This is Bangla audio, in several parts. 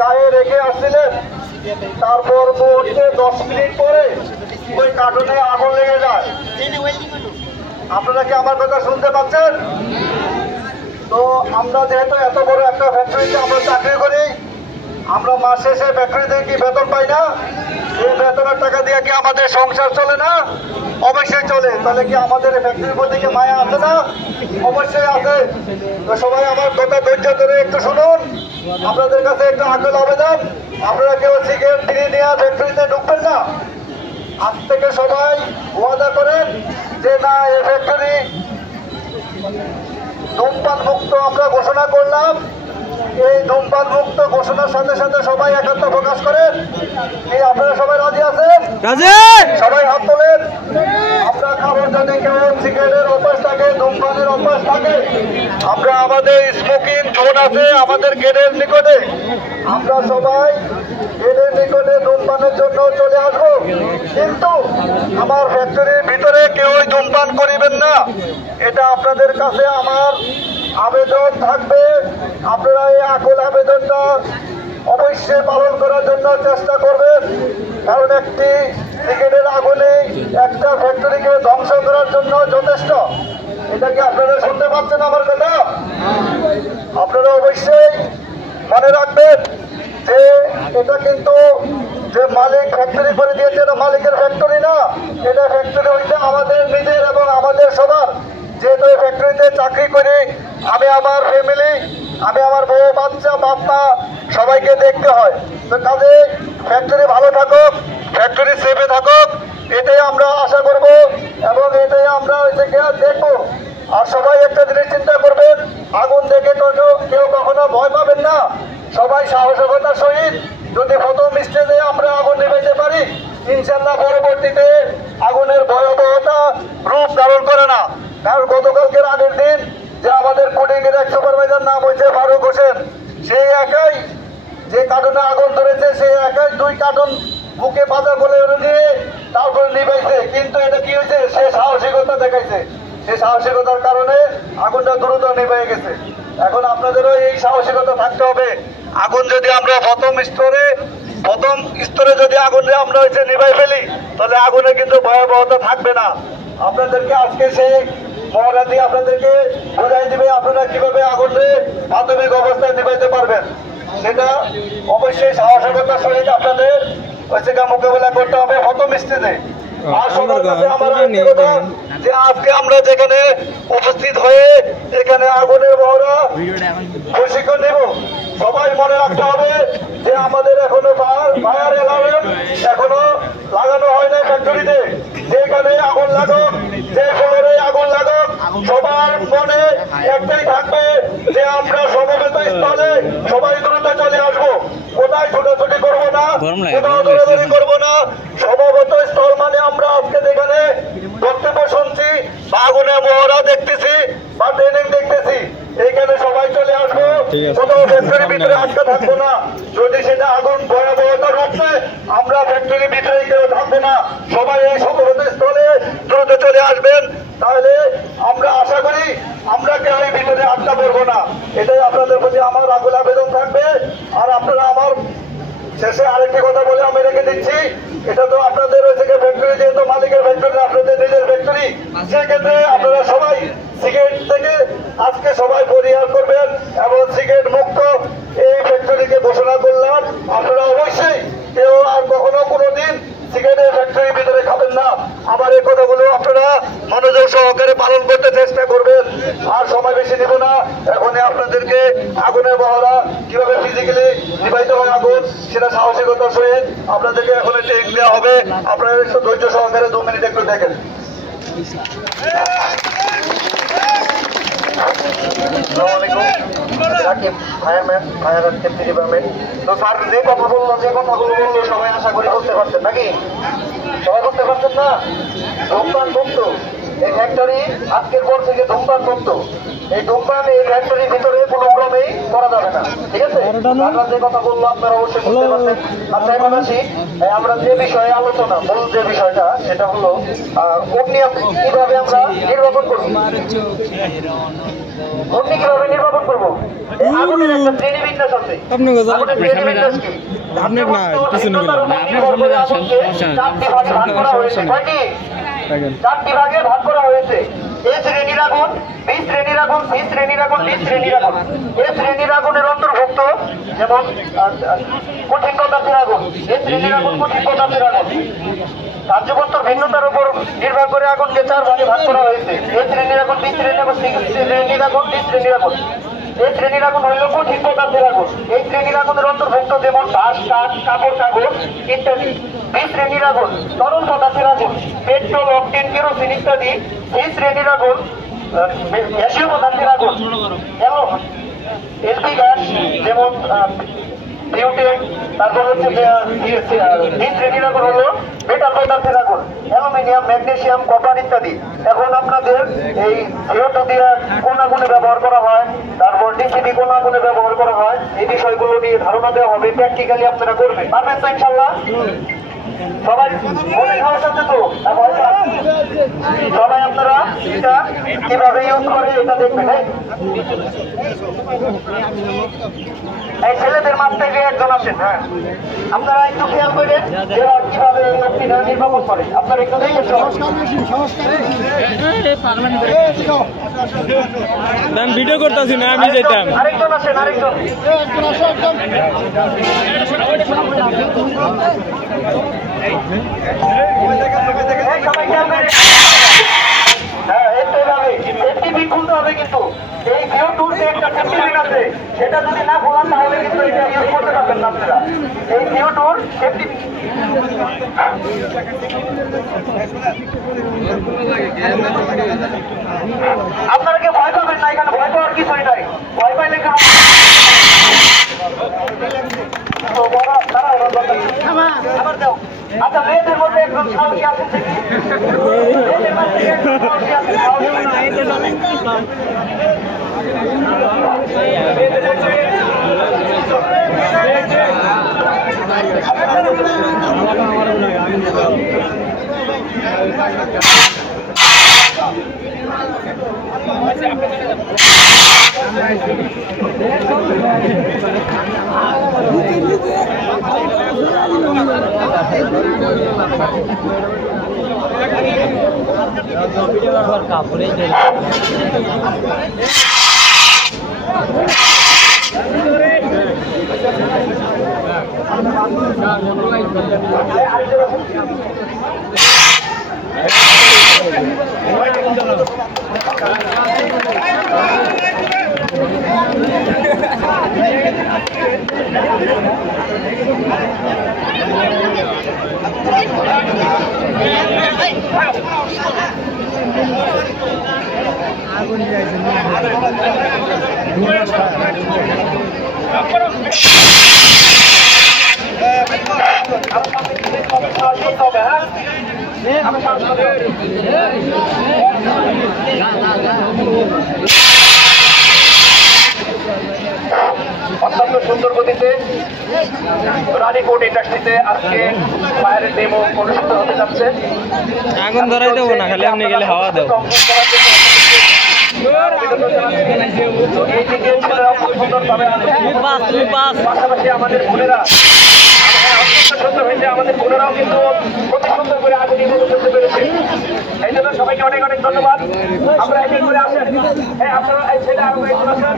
গায়ে রেখে আসছিলেন, তারপর মুহূর্তে 10 মিনিট পরে ওই কার্টুনে আগুন লেগে যায়। আপনারা কি আমার কথা শুনতে পাচ্ছেন? তো আমরা যেহেতু এত বড় একটা ফ্যাক্টরিতে আমরা চাকরি করি, আমরা মাস শেষে ফ্যাক্টরিতে কি বেতন পাই না? এই বেতনের টাকা দিয়ে কি আমাদের সংসার চলে না? অবশ্যই চলে। তাহলে কি আমাদের ফ্যাক্টরির প্রতি কি মায়া আছে না? অবশ্যই আছে। তো সবাই আমার কথা ধৈর্য ধরে একটু শুনুন। আপনাদের কাছে একটু আকুল আবেদন, আপনারা কেউ সিগারেট বিড়ি নিয়ে ফ্যাক্টরিতে ঢুকবেন না। আজ থেকে সবাই ওয়াদা করেন যে না, এই ফ্যাক্টরি ধূমপান মুক্ত আমরা ঘোষণা করলাম। এই ধূমপান মুক্ত ঘোষণার সাথে সাথে সবাই একাত্ম প্রকাশ করেন। এই আপনারা সবাই রাজি আছেন? সবাই হাত তোলেন। আমরা খাবার যদি কেউ সিগারেটের অভ্যাস থাকে, ধূমপানের অভ্যাস থাকে, আমরা আমাদের স্মোকিং জোন আছে আমাদের গেটের নিকটে, আমরা সবাই গেটের নিকটে ধূমপানের জন্য চলে আসবো। কিন্তু আমার ফ্যাক্টরির ভিতরে কেউ ধূমপান করিবেন না, এটা আপনাদের কাছে আমার আবেদন থাকবে। আপনারা এই আকুল আবেদনটা অবশ্যই পালন করার জন্য চেষ্টা করবেন। কারণ একটি সিগারেটের আগুনে একটা ফ্যাক্টরিকে ধ্বংস করার জন্য যথেষ্ট। এটা কি আপনারা শুনতে পাচ্ছেন আমার কথা? আপনারা অবশ্যই মনে রাখবেন যে এটা কিন্তু যে মালিক ফ্যাক্টরি করে দিয়েছে, এটা মালিকের ফ্যাক্টরি না, এটা ফ্যাক্টরি হইতে আমাদের নিজের এবং আমাদের সবার। যেহেতু এই ফ্যাক্টরিতে চাকরি করি, আমি আমার ফ্যামিলি, আমি আমার বউ বাচ্চা বাপ্পা সবাইকে দেখতে হয়। তো কাজে ফ্যাক্টরি ভালো থাকুক, ফ্যাক্টরি সেফে থাকুক, এটাই আমরা আশা করব এবং এটাই আমরা দেখবো। আর সবাই একটা জিনিস চিন্তা করবেন, আগুন দেখে কেউ কখনো ভয় পাবেন না। সবাই সাহসিকতার সহিত যদি প্রথম স্টেজে আমরা আগুন নিভাইতে পারি, ইনশাল্লাহ পরবর্তীতে আগুনের ভয়াবহতা রূপ ধারণ করে না। কারণ গতকালকের আগের দিন যে আমাদের কোডিং এর এক সুপারভাইজার নাম হয়েছে ফারুক হোসেন, সেই একাই যে কার্টুনে আগুন ধরেছে, সেই একাই 2 কার্টুন বুকে বাজার বলে নিয়ে তারপরে নিভাইছে। কিন্তু এটা কি হয়েছে? সে সাহসিকতা দেখাইছে, সেই সাহসিকতার কারণে আগুনটা দ্রুত নিভে গেছে। এখন আপনাদেরও এই সাহসিকতা থাকতে হবে। আগুন যদি আমরা প্রথম স্তরে যদি আগুন আমরা নিভাই ফেলি, তাহলে আগুনে কিন্তু ভয়াবহতা থাকবে না। আপনাদেরকে আজকে সেই মহড়া দিয়ে আপনাদেরকে বোঝাই দিবে আপনারা কিভাবে আগুনে প্রাথমিক অবস্থায় নিভাইতে পারবেন। সেটা অবশ্যই সাহসিকতার সহিত আপনাদের মোকাবেলা করতে হবে প্রথম স্টেজে। আর সবার কাছে আমার যে আজকে আমরা যেখানে উপস্থিত হয়ে এখানে আগুনের মহড়া প্রশিক্ষণ নেব, সবাই মনে রাখতে হবে যে আমাদের এখনো ফায়ার অ্যালার্ম এখনো লাগানো হয় না ফ্যাক্টরিতে। যেখানে আগুন লাগুক, যে ফ্লোরে আগুন লাগুক, সবার মনে একটাই থাকবে যে আমরা সমবেত স্থলে সবাই দ্রুত চলে আসবো। কোথায় ছোটাছুটি করবো না, কোথাও দৌড়াদৌড়ি করবো না। সমবেত স্থল মানে আমরা আজকে যেখানে বক্তব্য শুনছি বা আগুনের মহড়া দেখতেছি বা ট্রেনিং দেখতেছি, এইখানে সবাই চলে আসবো। কোথাও ফ্যাক্টরির ভিতরে আটকা থাকবো না। যদি সেটা আগুন ভয়াবহতা রূপ নেয়, আমরা ফ্যাক্টরির ভিতরে কেউ থাকবো না। সবাই এই সমবেত স্থলে দ্রুত চলে আসবেন। তাহলে আমরা আশা করি আমরা কেউ এই ভিতরে আটকা পড়বো না। এটাই আপনাদের প্রতি আমার আকুল আবেদন থাকবে। আর আপনারা আমার শেষে আরেকটি কথা বলে আমি রেখে দিচ্ছি, এটা তো আপনাদের ফ্যাক্টরি, যেহেতু মালিকের ফ্যাক্টরি, আপনাদের নিজের ফ্যাক্টরি, সেক্ষেত্রে আপনারা সবাই সিগারেট থেকে আজকে সবাই পরিহার করবেন এবং সিগারেট মুক্ত এই ফ্যাক্টরিকে ঘোষণা করলাম। আপনারা অবশ্যই কেউ আর কখনো কোনোদিন সিগারেটের ফ্যাক্টরির ভিতরে খাবেন না। আমার এই কথাগুলো আপনারা মনোযোগ সহকারে পালন করতে চেষ্টা করবেন। আর সময় বেশি নেব না, এখনই আপনাদেরকে আগুনের মহড়া কিভাবে ফিজিক্যালি নিভাইতে হয় আগুন, সেটা সাহসিকতার সহিত আপনাদেরকে এখন ট্রেনিং দেওয়া হবে। আপনারা একটু ধৈর্য সহকারে 2 মিনিট একটু দেখেন। তো স্যার যে কথাগুলো বললো সবাই আশা করি বুঝতে পারছেন নাকি? সবাই বুঝতে পারছেন না? ধূমপান মুক্ত এই ফ্যাক্টরি আজকের পর থেকে ধূমপান মুক্ত। এই ধূমপান এই ফ্যাক্টরির ভিতরে কোনো ক্রমেই করা যাবে না, ঠিক আছে? আমরা যে কথা বলবো আপনারা অবশ্যই বুঝতে পারছেন। আচ্ছা, এখন আসি আমরা যে বিষয়ে আলোচনা, মূল যে বিষয়টা সেটা হলো অগ্নি কিভাবে আমরা নির্বাপন করবো। অগ্নি কিভাবে নির্বাপন করবো? আগুনের একটা শ্রেণীবিন্যাস আছে। আগুনের শ্রেণীবিন্যাস কি? চারটি ভাগে ভাগ করা হয়েছে। এ শ্রেণীর আগুন, বি শ্রেণীর আগুন, সি শ্রেণীর আগুন, ডি শ্রেণীর আগুন। এ শ্রেণীর আগুনের অন্তর্ভুক্ত যেমন কঠিন পদার্থের আগুন। এ শ্রেণীর আগুন কঠিন পদার্থের আগুন। কার্যবস্তুর ভিন্নতার উপর নির্ভর করে আগুনকে 4 ভাগে ভাগ করা হয়েছে। এ শ্রেণীর আগুন, বি শ্রেণীর আগুন, সি শ্রেণীর আগুন, ডি শ্রেণীর আগুন। এই শ্রেণীর আগুন হইল কঠিন পদার্থের আগুন। এই শ্রেণীর আগুনের অন্তর্ভুক্ত যেমন বাঁশ, কাঠ, কাপড়, কাগজ ইত্যাদি। বি শ্রেণীর আগুন তরল পদার্থের আগুন, পেট্রোল, অকটেন, কেরোসিন ইত্যাদি। এই শ্রেণীর আগুন গ্যাসীয় পদার্থের আগুন, এবং এলপি গ্যাস যেমন বিউটেন। তারপর হচ্ছে ডি শ্রেণীর আগুন হলো মেটাল পদার্থের আগুন, অ্যালুমিনিয়াম, ম্যাগনেসিয়াম, কপার ইত্যাদি। এখন আপনাদের এই CO2 দিয়ে কোন আগুনে ব্যবহার করা হয়, তারপর ডিসিবি কোন আগুনে ব্যবহার করা হয়, এই বিষয়গুলো নিয়ে ধারণা দেওয়া হবে। প্র্যাকটিক্যালি আপনারা করবেন, পারবেন তো ইনশাআল্লাহ? সবাই মনে সাহস আছে তো? সবাই আপনারা এটা কিভাবে ইউজ করে এটা দেখবেন। এই ছেলেদের মাঝ থেকে একজন আছেন, হ্যাঁ, আপনারা একটু খেয়াল করেন যে কিভাবে নির্বাপন করে। আপনারা একটু দেখেন। ভিডিও করতেছি না, আমি যেতাম। আরেকজন আছেন, আরেকজন। কিন্তু এই CO2 একটা সেফটি পিন আছে, সেটা যদি না খোলান তাহলে কিন্তু এটা ইউজ করতে পারবেন না আপনারা। এই CO2 সেফটি আপনারা কেউ ভয় পাবেন না, এখানে ভয় পাওয়ার কিছুই নাই। ভয় পাইলে কেন আচ্ছা, মেয়েদের মধ্যে একজন সাহসী আছে। অত্যন্ত সুন্দর গতিতে রানীকোট ইন্ডাস্ট্রিতে আজকে ফায়ারের ডেমো অনুষ্ঠিত হতে যাচ্ছে। আগুন ধরাই দেবো না, খালি আপনি গেলে হাওয়া দেবো। পাশাপাশি আমাদের বোনেরা আমাদের বোনেরাও কিন্তু অতি সুন্দর করে আগুন নির্বাপন করতে পেরেছে। এই জন্য সবাইকে অনেক অনেক ধন্যবাদ। আমরা এক করে আসেন, হ্যাঁ আপনারা এই ছেলে আরো একজন আসেন।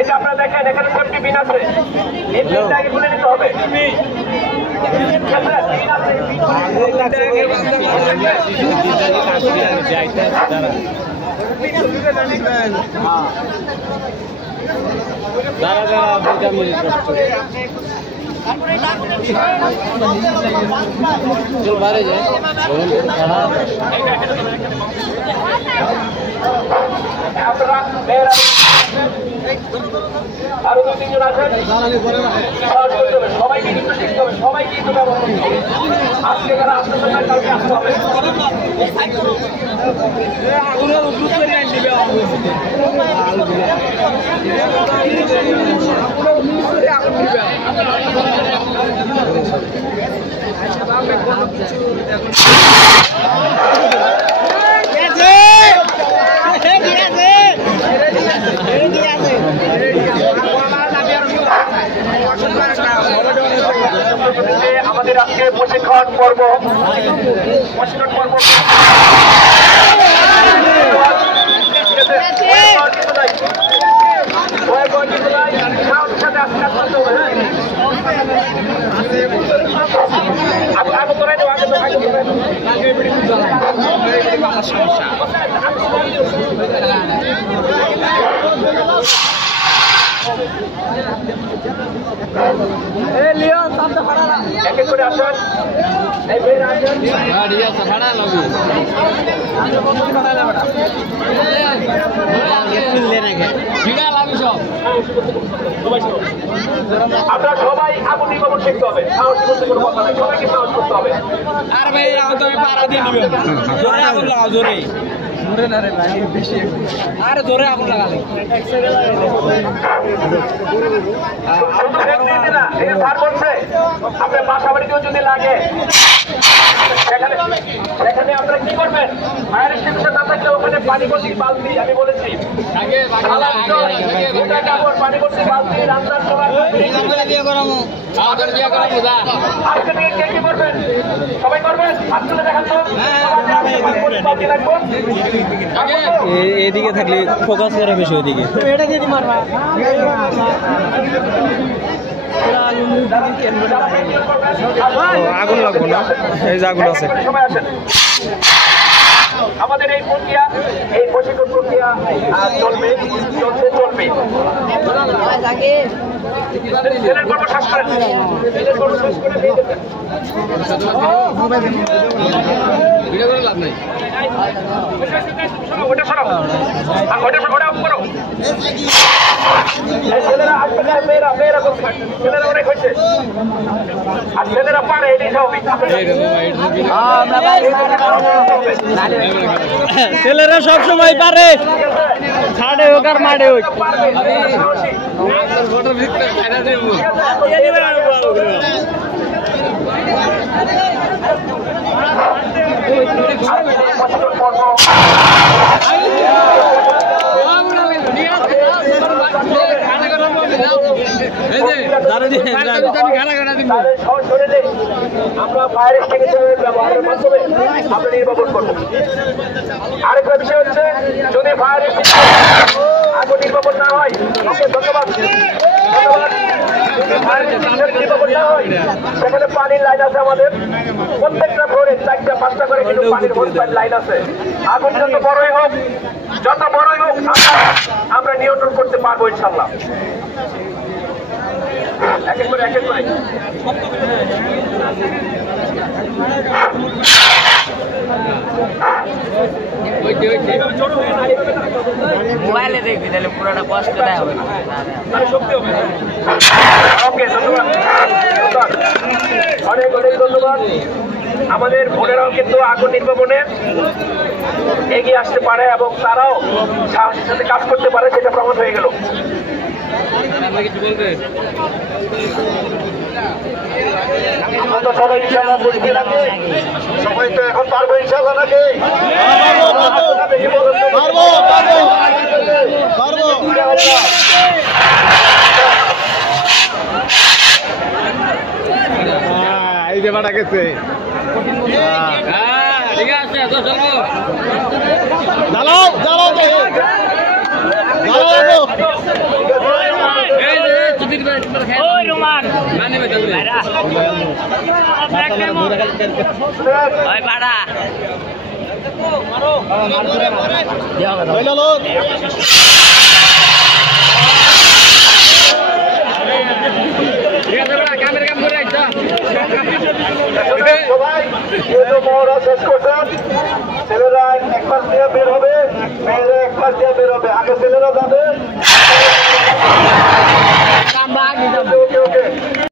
এটা আপনারা দেখেন, এখানে সেফটি পিন আছে, এই পিনটাকে খুলে নিতে হবে। দাঁড়া দাঁড়া 2 মিনিট চল বাইরে যাই আরো 2-3 জন আছেন সবাইকে কিন্তু শিখতে হবে, সবাইকে কিন্তু ব্যবহার করতে হবে। আজকে যারা আসতে চান কালকে আসতে হবে। আগুনের উপর করে গাইন দিবে আমাদের আজকে প্রশিক্ষণ পর্ব এক এক করে আসেন। আপনারা সবাই আগুন নির্বাপন শিখতে হবে, সাহস করতে কোনো কথা নাই, সবাইকে সাহস করতে হবে। আর ভাই তুমি পাড়া দিয়ে দিবে জোরে আগুন লাগাও জোরে আরে জোরে আগুন লাগালে আপনার বাসা বাড়িতেও যদি লাগে সেখানে আপনারা কি করবেন? ফায়ার এক্সটিংগুইশার না থাকলে ওখানে পানি ভর্তি বালতি, আমি বলেছি পানি ভর্তি বালতি রান্নার সময় আজকে থেকে কে কি করবেন? সবাই করবেন? হাত তুলে দেখান তো। বালতি রাখবো এদিকে থাকলে ফোকাস করে বেশি ওইদিকে এটা যদি মারবা আগুন লাগবো না, এই যে আগুন আছে। আমাদের এই প্রক্রিয়া, এই প্রশিক্ষণ প্রক্রিয়া চলবে। লাভ নাই ওটা সরাও, ওটা অফ করো। ছেলেরা আসবে না, মেয়েরা করছে, ছেলেরা অনেক হয়েছে আর ছেলেরা পারে, এটাই স্বাভাবিক। ছেলেরা সব সময় পারে, ছাড়ে হোক আর মারে হোক। আমরা ফায়ার এক্সটিংগুইশারের ব্যবহারের মাধ্যমে আমরা নির্বাপন করবো। আরেকটা বিষয় হচ্ছে, যদি ফায়ার আগুন নির্বাপন না হয়, ধন্যবাদ, নির্বাপন না হয় সেখানে পানির লাইন আছে আমাদের প্রত্যেকটা ফ্লোরে 4টা-5টা করে কিন্তু পানির লাইন আছে। আগুন যত বড়ই হোক আমরা নিয়ন্ত্রণ করতে পারবো ইনশাল্লাহ। এক এক করে মোবাইলে দেখবি তাহলে পুরোটা কষ্ট দেয় হবে না। ওকে, ধন্যবাদ, অনেক ধন্যবাদ। আমাদের বোনেরাও কিন্তু আগুন নির্বাপনে এগিয়ে আসতে পারে এবং তারাও সাহসের সাথে কাজ করতে পারে, সেটা প্রমাণ হয়ে গেল। সবাই ইনশাআল্লাহ বুঝতে লাগে, সবাই তো এখন পারবো ইনশাআল্লাহ নাকি? পারবো। এই যে বাড়া গেছে, ঠিক আছে, চলো সবাই যেহেতু মহড়া শেষ করছে